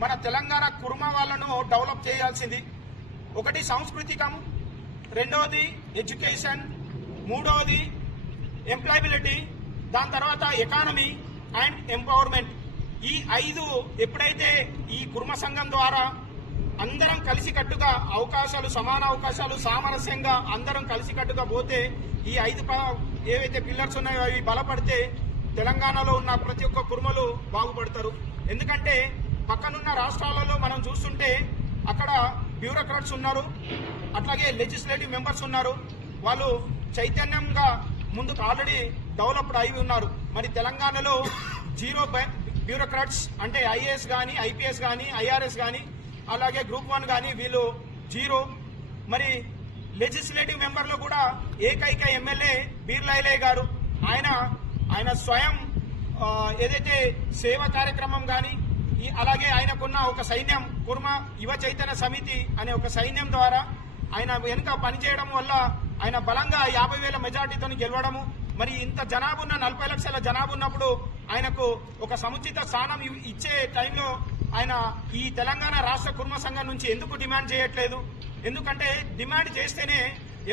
మన తెలంగాణ కుర్మ వాళ్ళను డెవలప్ చేయాల్సింది. ఒకటి సాంస్కృతికం రెండవది ఎడ్యుకేషన్ మూడవది ఎంప్లాయబిలిటీ దాని తర్వాత ఎకానమీ అండ్ ఎంపవర్మెంట్. ఈ ఐదు ఎప్పుడైతే ఈ కుర్మ సంఘం ద్వారా అందరం కలిసికట్టుగా అవకాశాలు సమాన అవకాశాలు సామరస్యంగా అందరం కలిసికట్టుగా పోతే ఈ ఐదు ఏవైతే పిల్లర్స్ ఉన్నాయో అవి బలపడితే తెలంగాణలో ఉన్న ప్రతి ఒక్క కుర్మలు బాగుపడతారు. ఎందుకంటే పక్కనున్న రాష్ట్రాలలో మనం చూస్తుంటే అక్కడ బ్యూరోక్రాట్స్ ఉన్నారు అట్లాగే లెజిస్లేటివ్ మెంబర్స్ ఉన్నారు. వాళ్ళు చైతన్యంగా ముందుకు ఆల్రెడీ డెవలప్డ్ అయి ఉన్నారు. మరి తెలంగాణలో జీరో బై- బ్యూరోక్రాట్స్ అంటే ఐఏఎస్ కానీ ఐపీఎస్ కానీ ఐఆర్ఎస్ కానీ అలాగే గ్రూప్ వన్ కానీ వీళ్ళు జీరో. మరి లెజిస్లేటివ్ మెంబర్లో కూడా ఏకైక ఎమ్మెల్యే బీర్లైలే గారు. ఆయన ఆయన స్వయం ఏదైతే సేవ కార్యక్రమం కానీ అలాగే ఆయనకున్న ఒక సైన్యం కుర్మ యువ చైతన్య సమితి అనే ఒక సైన్యం ద్వారా ఆయన వెనుక పనిచేయడం వల్ల ఆయన బలంగా యాభై వేల మెజార్టీతో గెలవడము. మరి ఇంత జనాభా ఉన్న నలభై లక్షల జనాభా ఉన్నప్పుడు ఆయనకు ఒక సముచిత స్థానం ఇచ్చే టైంలో ఆయన ఈ తెలంగాణ రాష్ట్ర కుర్మ సంఘం నుంచి ఎందుకు డిమాండ్ చేయట్లేదు? ఎందుకంటే డిమాండ్ చేస్తేనే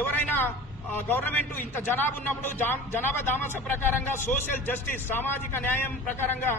ఎవరైనా గవర్నమెంట్ ఇంత జనాభా ఉన్నప్పుడు జనాభా దామాస ప్రకారంగా సోషల్ జస్టిస్ సామాజిక న్యాయం ప్రకారంగా